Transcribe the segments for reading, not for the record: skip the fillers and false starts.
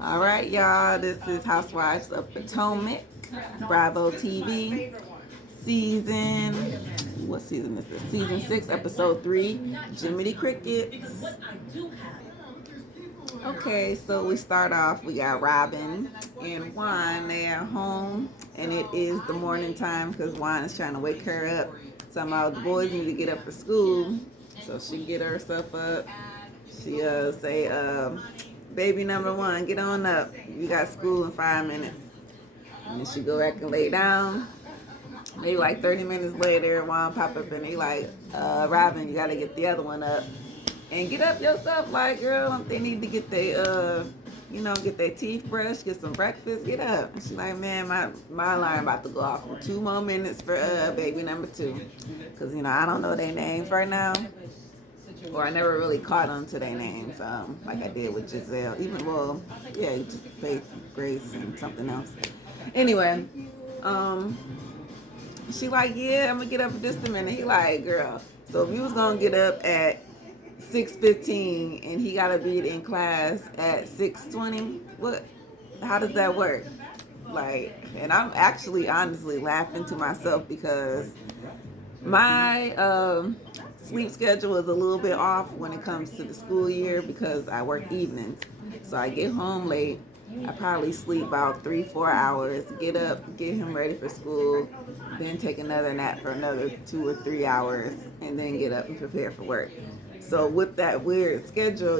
All right, y'all. This is Housewives of Potomac, Bravo TV, season. What season is this? Season 6, episode 3, Jiminy Crickets. Okay, so we start off. We got Robin and Juan. They are home, and it is the morning time because Juan is trying to wake her up. Somehow the boys need to get up for school, so she get herself up. She say, baby number one, get on up. You got school in 5 minutes. And then she go back and lay down. Maybe like 30 minutes later, Juan pop up and he like, Robin, you gotta get the other one up. And get up yourself, like, girl, they need to get their, get their teeth brushed, get some breakfast, get up. And she's like, man, my alarm about to go off in 2 more minutes for baby number 2. Because, I don't know their names right now. Or I never really caught on to their names, like I did with Giselle. Faith, Grace, and something else. Anyway, she like, yeah, I'm gonna get up in just a minute. He like, girl, so if you was gonna get up at 6:15 and he gotta be in class at 6:20, how does that work? Like, and I'm actually honestly laughing to myself because my sleep schedule is a little bit off when it comes to the school year because I work evenings. So I get home late. I probably sleep about 3-4 hours, get up, get him ready for school, then take another nap for another 2 or 3 hours, and then get up and prepare for work. So with that weird schedule,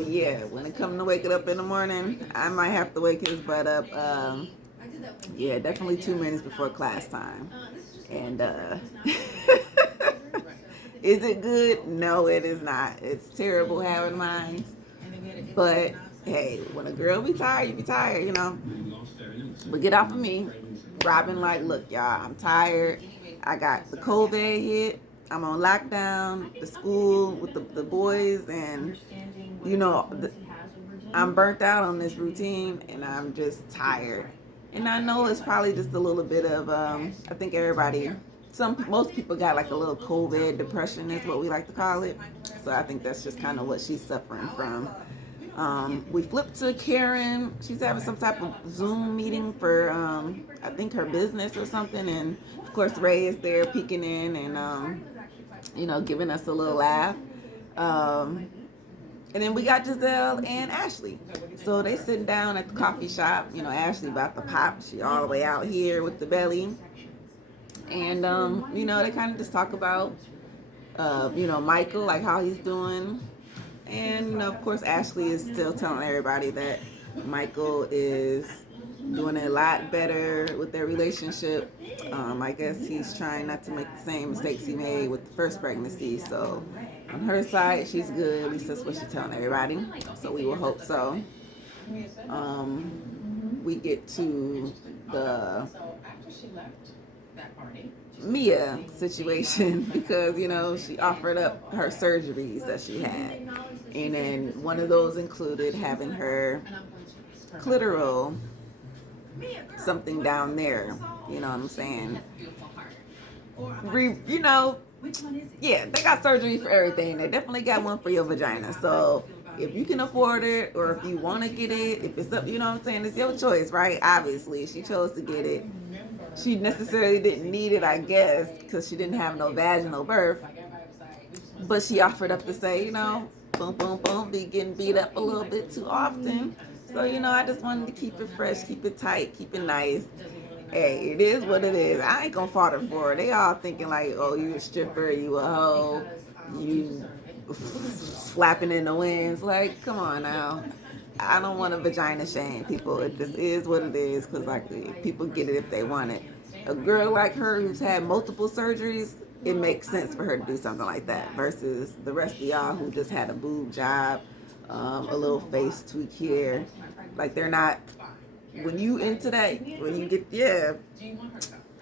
when it comes to waking up in the morning, I might have to wake his butt up. Definitely 2 minutes before class time. And is it good? No, it is not. It's terrible having minds. But hey, when a girl be tired, you be tired, But get off of me. Robin like, look, y'all, I'm tired. I got the COVID hit. I'm on lockdown, the school with the boys, and, I'm burnt out on this routine, and I'm just tired. And I know it's probably just a little bit of, I think most people got like a little COVID depression is what we like to call it. So I think that's just kind of what she's suffering from. We flipped to Karen. She's having some type of Zoom meeting for, I think her business or something. And of course, Ray is there peeking in and, giving us a little laugh. And then we got Giselle and Ashley. So they sitting down at the coffee shop. Ashley about to pop. She all the way out here with the belly. And, they kind of just talk about, Michael, like how he's doing. And, of course, Ashley is still telling everybody that Michael is doing a lot better with their relationship. I guess he's trying not to make the same mistakes he made with the first pregnancy. So on her side, she's good. At least that's what she's telling everybody. So we will hope so. We get to the Mia situation because, she offered up her surgeries that she had. And then one of those included having her clitoral something down there. You know what I'm saying? They got surgery for everything. They definitely got one for your vagina. So if you can afford it or if you want to get it, if it's up, you know what I'm saying? It's your choice, right? Obviously, she chose to get it. She necessarily didn't need it, I guess, because she didn't have no vaginal birth. But she offered up to say, boom, boom, boom, be getting beat up a little bit too often. So, I just wanted to keep it fresh, keep it tight, keep it nice. Hey, it is what it is. I ain't gonna fault her for it. They all thinking like, oh, you a stripper, you a hoe, you flapping in the winds. Like, come on now. I don't want to vagina shame people. It just is what it is because, like, people get it if they want it. A girl like her who's had multiple surgeries, it makes sense for her to do something like that versus the rest of y'all who just had a boob job, a little face tweak here. Like, they're not, when you into that, when you get,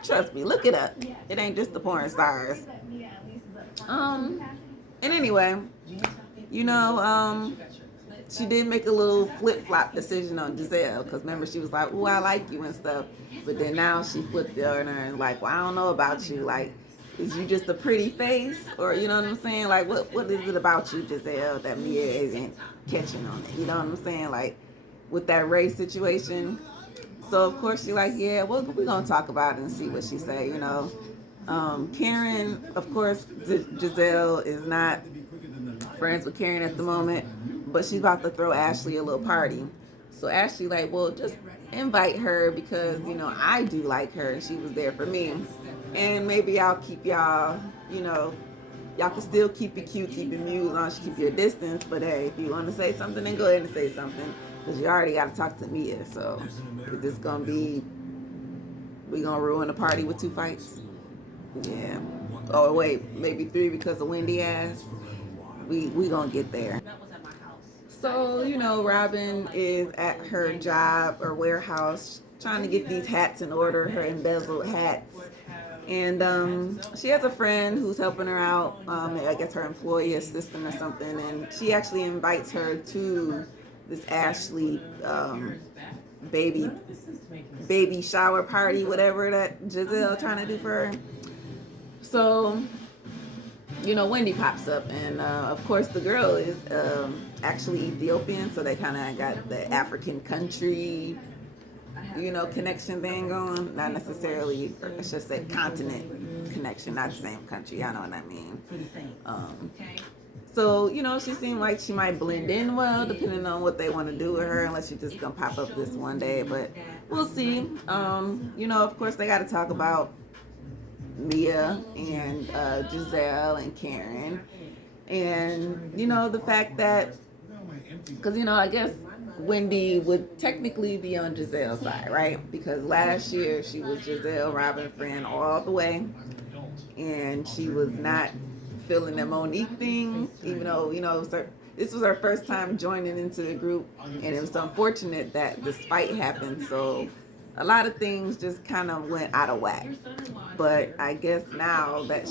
trust me, look it up. It ain't just the porn stars. And anyway, she did make a little flip-flop decision on Giselle because remember she was like, "Ooh, I like you" and stuff, but then now she flipped on her and like, "Well, I don't know about you. Like, is you just a pretty face, or you know what I'm saying? Like, what is it about you, Giselle, that Mia isn't catching on it? You know what I'm saying? Like, with that Ray situation. So of course she's like, yeah, well, we're gonna talk about it and see what she say. Karen, of course, Giselle is not friends with Karen at the moment, but she's about to throw Ashley a little party. So Ashley like, well, just invite her because I do like her and she was there for me, and maybe I'll keep y'all, y'all can still keep it cute, keep it mute, as long as you keep your distance. But hey, if you want to say something, then go ahead and say something, because you already got to talk to Mia. So is this gonna be, we gonna ruin the party with 2 fights? Yeah. Oh wait, maybe 3 because of Wendy ass. We gonna get there. So Robin is at her job or warehouse trying to get these hats in order, her embezzled hats. And she has a friend who's helping her out, I guess her employee assistant or something, and she actually invites her to this Ashley baby shower party, whatever that Giselle trying to do for her. So Wendy pops up, and of course the girl is actually Ethiopian, so they kind of got the African country connection thing going. Not necessarily, I should say continent connection, not the same country. I know what I mean. So she seemed like she might blend in well, depending on what they want to do with her, unless she's just gonna pop up this one day. But we'll see. Of course they got to talk about Mia and Giselle and Karen, and the fact that, because I guess Wendy would technically be on Giselle's side, right? Because last year she was Giselle Robin friend all the way, and she was not feeling the Monique thing, even though this was her first time joining into the group, and it was unfortunate that this fight happened. So a lot of things just kind of went out of whack. But I guess now that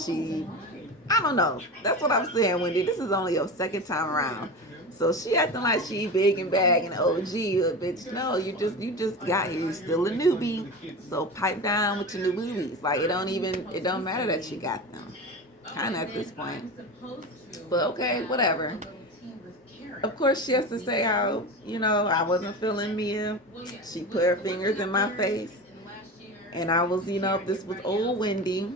I don't know. That's what I'm saying, Wendy. This is only your second time around. So she acting like she big and bag and OG, bitch. No, you just got here. You're still a newbie. So pipe down with your new boobies. Like it don't matter that you got them. Kinda at this point. But okay, whatever. Of course she has to say how, I wasn't feeling Mia. She put her fingers in my face. And I was, if this was old Wendy,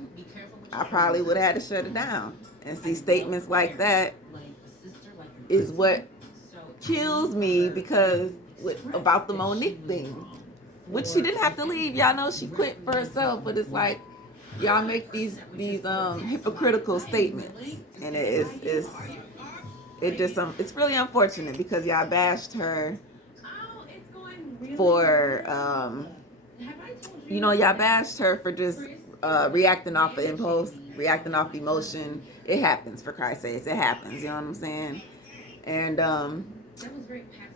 I probably would have had to shut it down. And see, statements like that is what kills me, because about the Monique thing, which she didn't have to leave. Y'all know she quit for herself, but it's like y'all make these hypocritical statements, and it's really unfortunate because y'all bashed her for y'all bashed her for just reacting off of impulse, reacting off emotion. It happens, for Christ's sakes. It happens. You know what I'm saying? And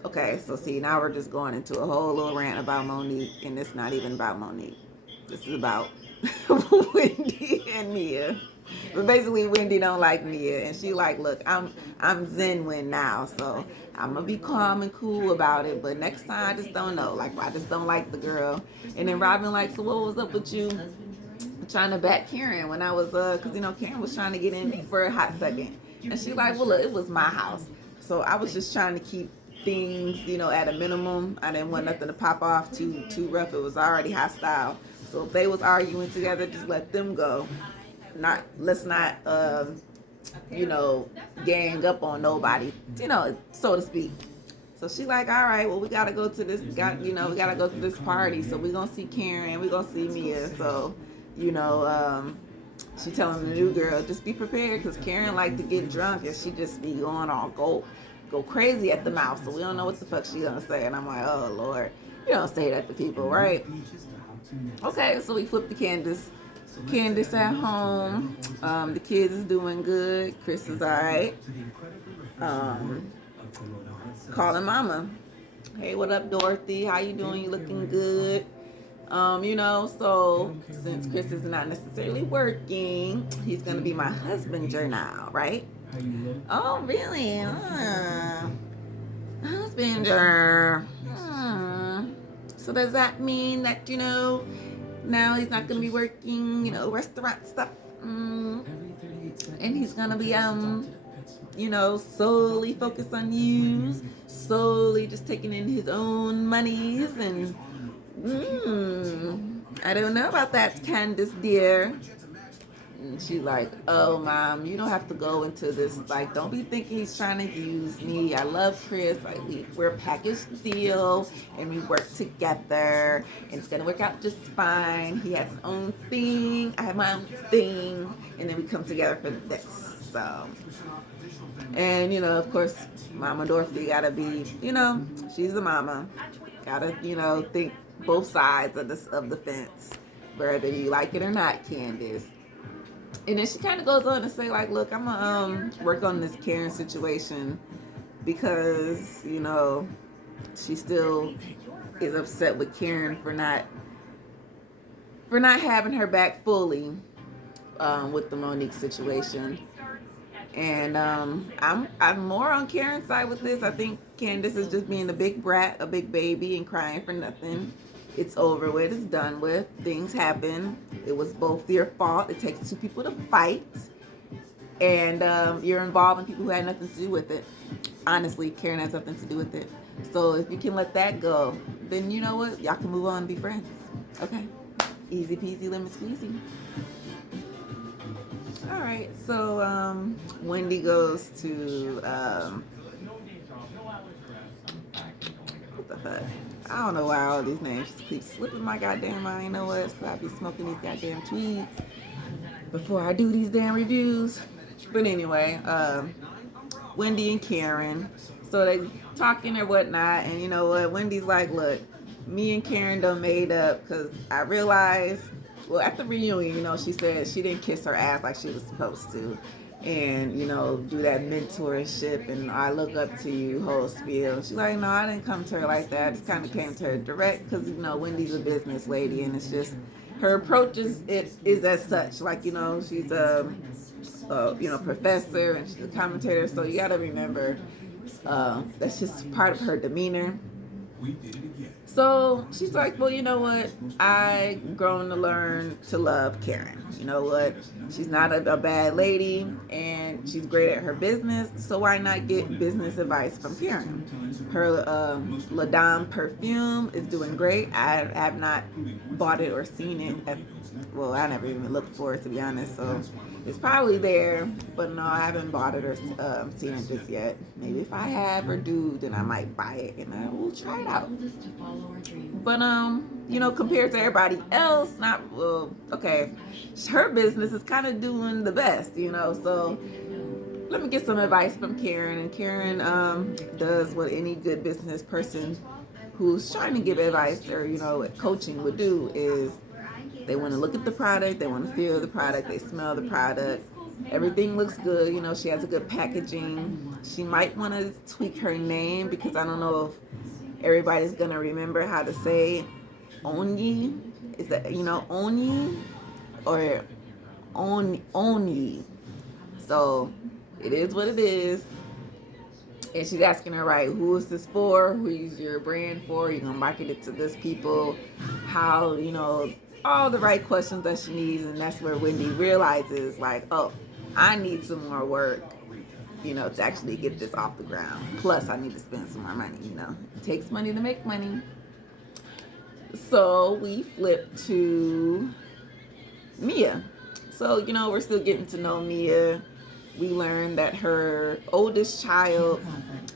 okay, so see, now we're just going into a whole little rant about Monique, and it's not even about Monique. This is about Wendy and Mia. But basically, Wendy don't like Mia, and she like, look, I'm Zen Wen now, so I'm gonna be calm and cool about it. But next time, I just don't know. Like, I just don't like the girl. And then Robin like, so what was up with you trying to back Karen when I was because Karen was trying to get in for a hot second, and she like, well, look, it was my house, so I was just trying to keep things at a minimum. I didn't want nothing to pop off too rough. It was already hostile. So if they was arguing together, just let them go. Let's not gang up on nobody, so to speak. So she like, all right, well, we gotta go to this we gotta go to this party. So we gonna see Karen, we gonna see Mia. So she telling the new girl, just be prepared, because Karen like to get drunk, and she just be going all go crazy at the mouth. So we don't know what the fuck she gonna say. And I'm like, oh Lord, you don't say that to people, right? Okay, so we flip to Candace at home. The kids is doing good. Chris is all right. Calling mama. Hey, what up, Dorothy? How you doing? You looking good? So since Chris is not necessarily working, he's gonna be my husbander now, right? Oh, really? Husbander. So does that mean that now he's not gonna be working, restaurant stuff, and he's gonna be solely focused on you, solely just taking in his own monies. And I don't know about that, Candace dear. And she's like, oh, Mom, you don't have to go into this. Like, don't be thinking he's trying to use me. I love Chris. Like, we're a package deal, and we work together, and it's going to work out just fine. He has his own thing. I have my own thing. And then we come together for this. So, and, of course, Mama Dorothy got to be, she's a mama. Got to, think both sides of the fence, whether you like it or not, Candace. And then she kind of goes on to say, like, look, I'm going to work on this Karen situation because, she still is upset with Karen for not having her back fully with the Monique situation. And I'm more on Karen's side with this. I think Candace is just being a big brat, a big baby, and crying for nothing. It's over with. It's done with. Things happen. It was both your fault. It takes two people to fight. And you're involving people who had nothing to do with it. Honestly, Karen has nothing to do with it. So if you can let that go, then you know what? Y'all can move on and be friends. Okay? Easy peasy, lemon squeezy. All right. So Wendy goes to... what the fuck? I don't know why all these names just keep slipping my goddamn mind. You know what? It's because I be smoking these goddamn tweeds before I do these damn reviews. But anyway, Wendy and Karen. So they talking or whatnot. And you know what? Wendy's like, look, me and Karen done made up because I realized, well, at the reunion, she said she didn't kiss her ass like she was supposed to. And, do that mentorship and I look up to you whole spiel. She's like, no, I didn't come to her like that. I just kind of came to her direct because, Wendy's a business lady and it's just, her approach is as such. Like, she's a professor and she's a commentator. So you got to remember that's just part of her demeanor. So she's like, well, you know what? I've grown to learn to love Karen. You know what? She's not a bad lady and she's great at her business. So why not get business advice from Karen? Her La Dame perfume is doing great. I have not bought it or seen it. Well, I never even looked for it, to be honest. So it's probably there, but no, I haven't bought it or seen it just yet. Maybe if I have or do, then I might buy it and I will try it out. But compared to everybody else, okay, her business is kind of doing the best, So let me get some advice from Karen. And Karen does what any good business person who's trying to give advice or coaching would do is. They want to look at the product. They want to feel the product. They smell the product. Everything looks good. She has a good packaging. She might want to tweak her name because I don't know if everybody's going to remember how to say Onyi. Is that, Onyi or Onyi. So it is what it is. And she's asking her, right, who is this for? Who is your brand for? You're going to market it to this people? How, all the right questions that she needs. And that's where Wendy realizes, like, oh, I need some more work, to actually get this off the ground. Plus, I need to spend some more money, It takes money to make money. So we flip to Mia. So, we're still getting to know Mia. We learned that her oldest child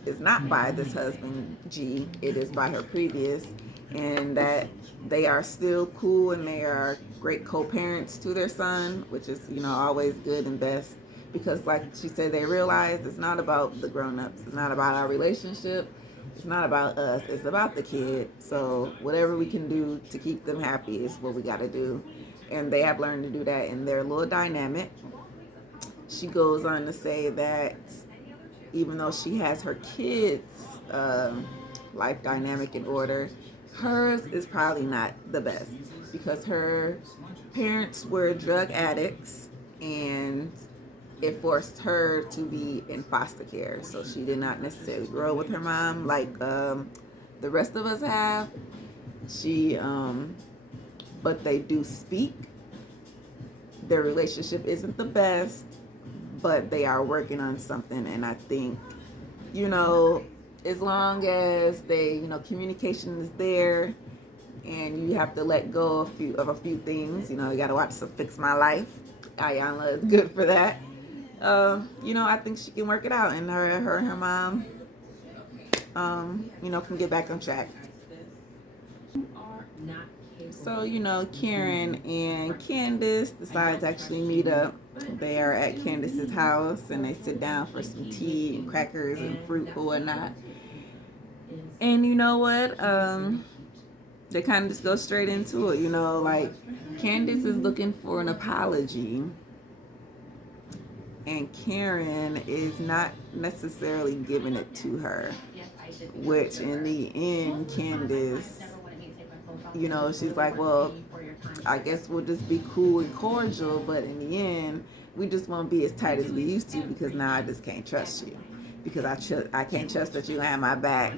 is not by this husband, G. It is by her previous. And that they are still cool and they are great co-parents to their son, which is, always good and best. Because like she said, they realize it's not about the grown-ups. It's not about our relationship. It's not about us. It's about the kid. So whatever we can do to keep them happy is what we got to do. And they have learned to do that in their little dynamic. She goes on to say that even though she has her kids' life dynamic in order, hers is probably not the best because her parents were drug addicts and it forced her to be in foster care. So she did not necessarily grow with her mom like the rest of us have. But they do speak. Their relationship isn't the best, but they are working on something. And I think, you know, as long as they, you know, communication is there, and you have to let go of a few things. You know, you got to watch some Fix My Life. Ayanna is good for that. You know, I think she can work it out, and her mom, you know, can get back on track. So, you know, Karen and Candace decide to actually meet up. They are at Candace's house, and they sit down for some tea and crackers and fruit or whatnot. And you know what? They kind of just go straight into it. You know, like Candace is looking for an apology, and Karen is not necessarily giving it to her, which in the end, Candace, you know, she's like, well, I guess we'll just be cool and cordial, but in the end, we just won't be as tight as we used to, because now I just can't trust you, because I can't trust that you have my back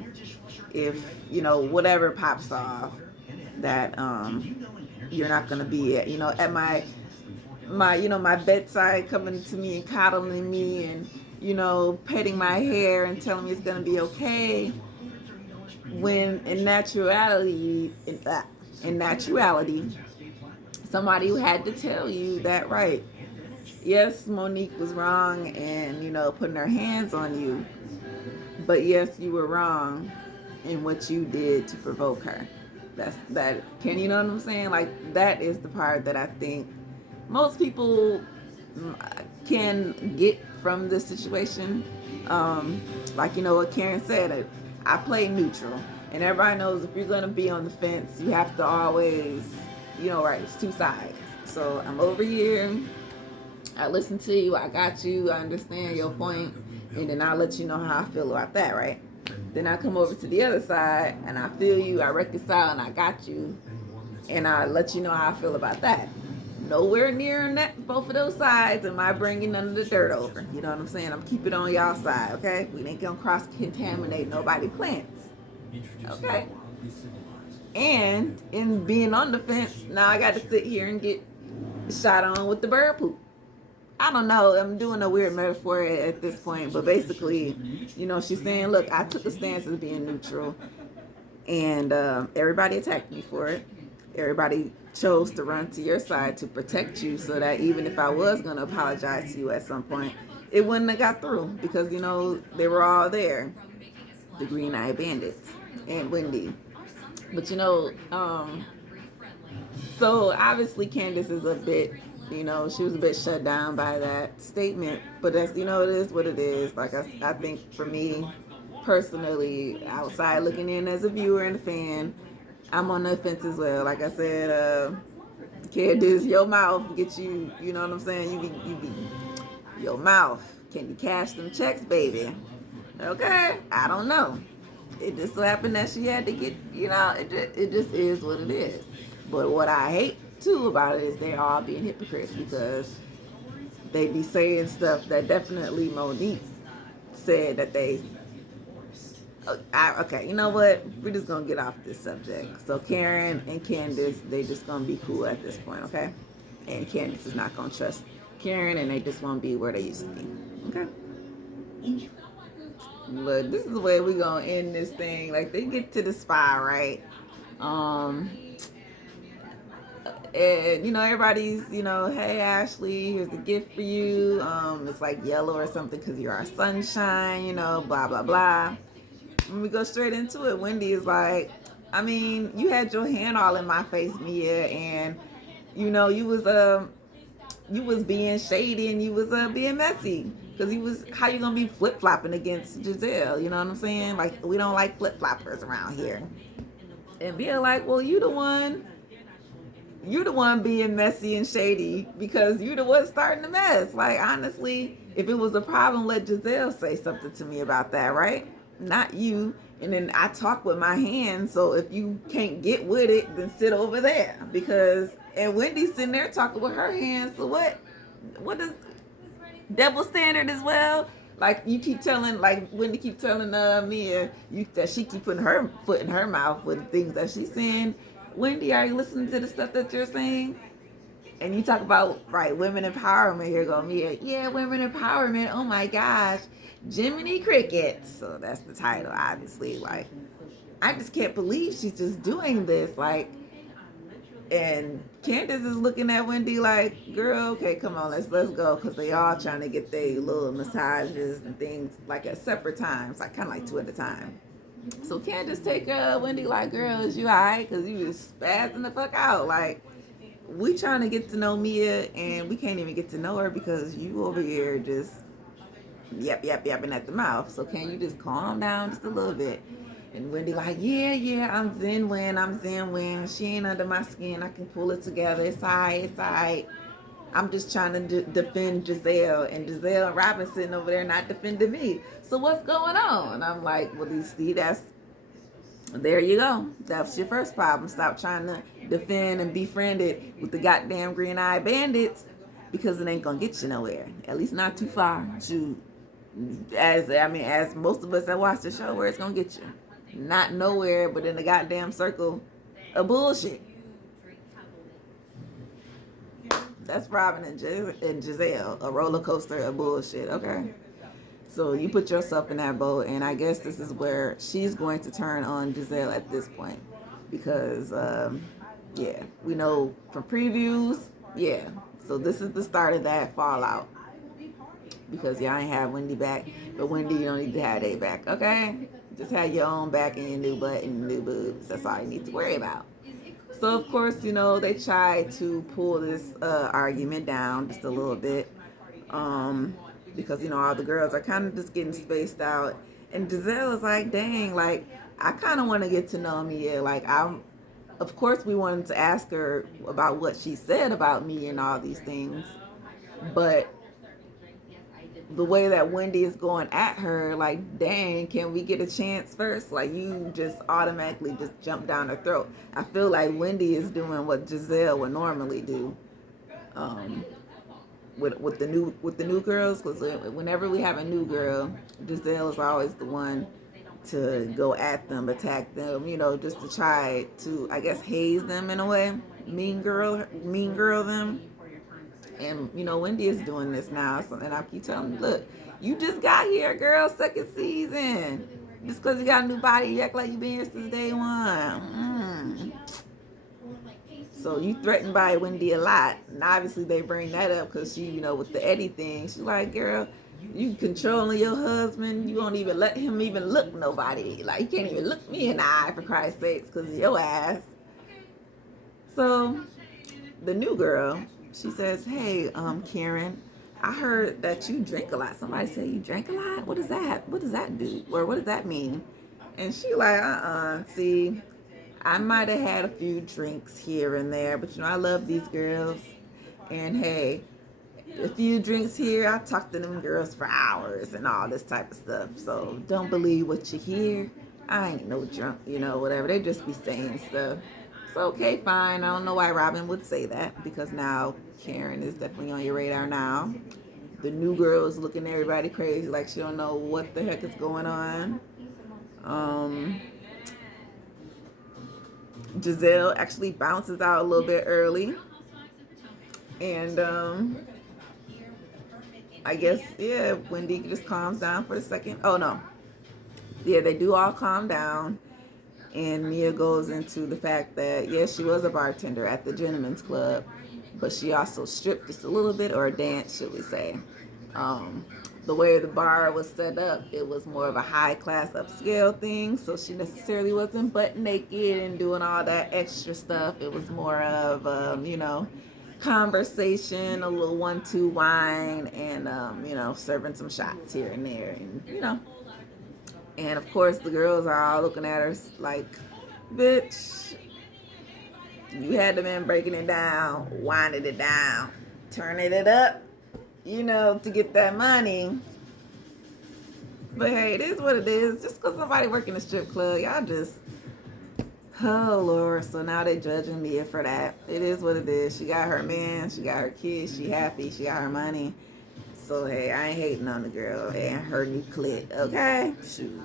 if, you know, whatever pops off, that you're not gonna be at, you know, at my you know, my bedside, coming to me and coddling me and, you know, petting my hair and telling me it's gonna be okay, when in naturality, somebody who had to tell you that, right, yes, Monique was wrong and, you know, putting her hands on you, but yes, you were wrong in what you did to provoke her. You know what I'm saying? Like, that is the part that I think most people can get from this situation. Like, you know what Karen said, I play neutral, and everybody knows if you're gonna be on the fence, you have to always, you know, right, it's two sides. So I'm over here, I listen to you, I got you, I understand your point, and then I'll let you know how I feel about that, right? Then I come over to the other side, and I feel you, I reconcile, and I got you, and I let you know how I feel about that. Nowhere near that, both of those sides am I bringing none of the dirt over. You know what I'm saying? I'm keeping it on y'all side, okay? We ain't gonna cross-contaminate nobody plants, okay? And in being on the fence, now I got to sit here and get shot on with the bird poop. I don't know. I'm doing a weird metaphor at this point, but basically, you know, she's saying, look, I took a stance as being neutral, and everybody attacked me for it. Everybody chose to run to your side to protect you, so that even if I was going to apologize to you at some point, it wouldn't have got through, because, you know, they were all there, the Green Eye Bandits and Wendy. But, you know, so obviously Candace is a bit, you know, she was a bit shut down by that statement, but that's, you know, it is what it is. Like, I think for me personally, outside looking in as a viewer and a fan, I'm on the fence as well. Like I said, Candace, your mouth get you, you know what I'm saying? You be, your mouth, can you cash them checks, baby? Okay, I don't know. It just so happened that she had to get, you know, it just is what it is. But what I hate too about it is they all being hypocrites, because they be saying stuff that definitely Monique said that they. Okay, you know what? We're just gonna get off this subject. So Karen and Candace, they just gonna be cool at this point, okay? And Candace is not gonna trust Karen, and they just won't be where they used to be, okay? Look, this is the way we gonna end this thing. Like, they get to the spa, right? And you know, everybody's, you know, hey Ashley, here's a gift for you. It's like yellow or something because you're our sunshine, you know, blah blah blah. When we go straight into it, Wendy is like, I mean, you had your hand all in my face, Mia, and you know, you was being shady, and you was being messy, because how you gonna be flip flopping against Giselle? You know what I'm saying? Like, we don't like flip floppers around here. And being like, well, you the one being messy and shady, because you the one starting the mess. Like, honestly, if it was a problem, let Giselle say something to me about that, right? Not you. And then I talk with my hands, so if you can't get with it, then sit over there. And Wendy's sitting there talking with her hands, so what is double standard as well? Like, you keep telling, like Wendy keep telling Mia that she keep putting her foot in her mouth with things that she's saying. Wendy, are you listening to the stuff that you're saying? And you talk about, right, women empowerment. Here go me. Yeah, women empowerment. Oh my gosh. Jiminy Cricket. So that's the title, obviously. Like, I just can't believe she's just doing this. Like, and Candace is looking at Wendy like, girl, okay, come on, let's go. Because they all trying to get their little massages and things like at separate times, like kind of like two at a time. So Candace take Wendy like, girl, is you all right? Because you just spazzing the fuck out. Like, we trying to get to know Mia and we can't even get to know her because you over here just yapping at the mouth. So can you just calm down just a little bit? And Wendy like, yeah, I'm zen when. She ain't under my skin. I can pull it together. It's all right. I'm just trying to defend Giselle. And Giselle and Robin sitting over there not defending me. So what's going on? And I'm like, well, you see, there you go. That's your first problem. Stop trying to defend and befriend it with the goddamn green-eyed bandits because it ain't gonna get you nowhere. At least not too far. Shoot. As most of us that watch the show, where it's gonna get you. Not nowhere, but in the goddamn circle of bullshit. That's Robin and Giselle, a roller coaster of bullshit, okay? So you put yourself in that boat, and I guess this is where she's going to turn on Giselle at this point. Because, yeah, we know from previews, yeah. So this is the start of that fallout. Because y'all ain't have Wendy back, but Wendy, you don't need to have they back, okay? Just have your own back and your new butt and new boobs. That's all you need to worry about. So, of course, they try to pull this argument down just a little bit. Because, all the girls are kind of just getting spaced out. And Giselle is like, dang, like, I kind of want to get to know Mia. Like, of course, we wanted to ask her about what she said about me and all these things. But the way that Wendy is going at her, like, dang, can we get a chance first? Like, you just automatically just jump down her throat. I feel like Wendy is doing what Giselle would normally do with the new girls, because whenever we have a new girl, Giselle is always the one to go at them, attack them, just to try to, I guess, haze them in a way, mean girl them. And, Wendy is doing this now. So, and I keep telling them, look, you just got here, girl, second season. Just because you got a new body, you act like you've been here since day one. So you threatened by Wendy a lot. And obviously they bring that up because she, with the Eddie thing, she's like, girl, you controlling your husband. You won't even let him even look nobody. Like, you can't even look me in the eye, for Christ's sakes, because of your ass. So the new girl, she says, hey, Karen, I heard that you drink a lot. Somebody said you drink a lot? What is that? What does that do? Or what does that mean? And she like, see, I might have had a few drinks here and there, but I love these girls. And hey, a few drinks here, I talk to them girls for hours and all this type of stuff. So don't believe what you hear. I ain't no drunk, whatever. They just be saying stuff. So, okay, fine. I don't know why Robin would say that, because now Karen is definitely on your radar now. The new girl is looking at everybody crazy like she don't know what the heck is going on. Giselle actually bounces out a little bit early. And I guess, yeah, Wendy just calms down for a second. Oh, no. Yeah, they do all calm down. And Mia goes into the fact that, yes, she was a bartender at the Gentlemen's Club, but she also stripped just a little bit, or danced, should we say. The way the bar was set up, it was more of a high-class upscale thing, so she necessarily wasn't butt naked and doing all that extra stuff. It was more of, conversation, a little 1-2 wine, and, serving some shots here and there, and, And of course, the girls are all looking at her like, bitch, you had to been breaking it down, winding it down, turning it up, to get that money. But hey, it is what it is. Just because somebody working a strip club, y'all just, oh Lord. So now they judging Mia for that. It is what it is. She got her man, she got her kids, she happy, she got her money. So hey, I ain't hating on the girl and her new clit, okay? Shoot.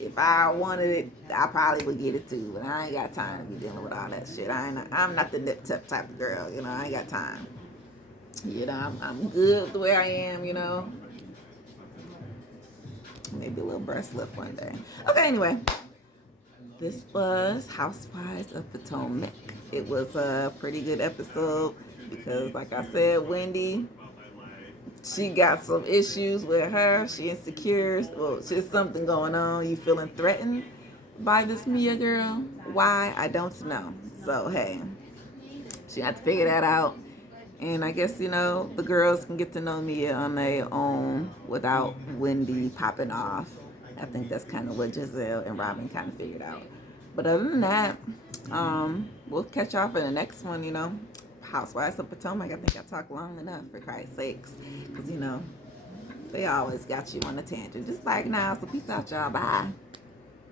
if I wanted it, I probably would get it too. But I ain't got time to be dealing with all that shit. I'm not the nip tuck type of girl. You know, I ain't got time. You know, I'm good the way I am. You know, maybe a little breast lift one day. Okay, anyway, this was Housewives of Potomac. It was a pretty good episode because, like I said, Wendy, she got some issues with her. She insecure. Well, there's something going on. You feeling threatened by this Mia girl? Why? I don't know. So, hey, she had to figure that out. And I guess, you know, the girls can get to know Mia on their own without Wendy popping off. I think that's kind of what Giselle and Robin kind of figured out. But other than that, we'll catch y'all for the next one, you know. Housewives of Potomac. I think I talked long enough, for Christ's sakes. Because, you know, they always got you on a tangent. Just like now. So peace out, y'all. Bye.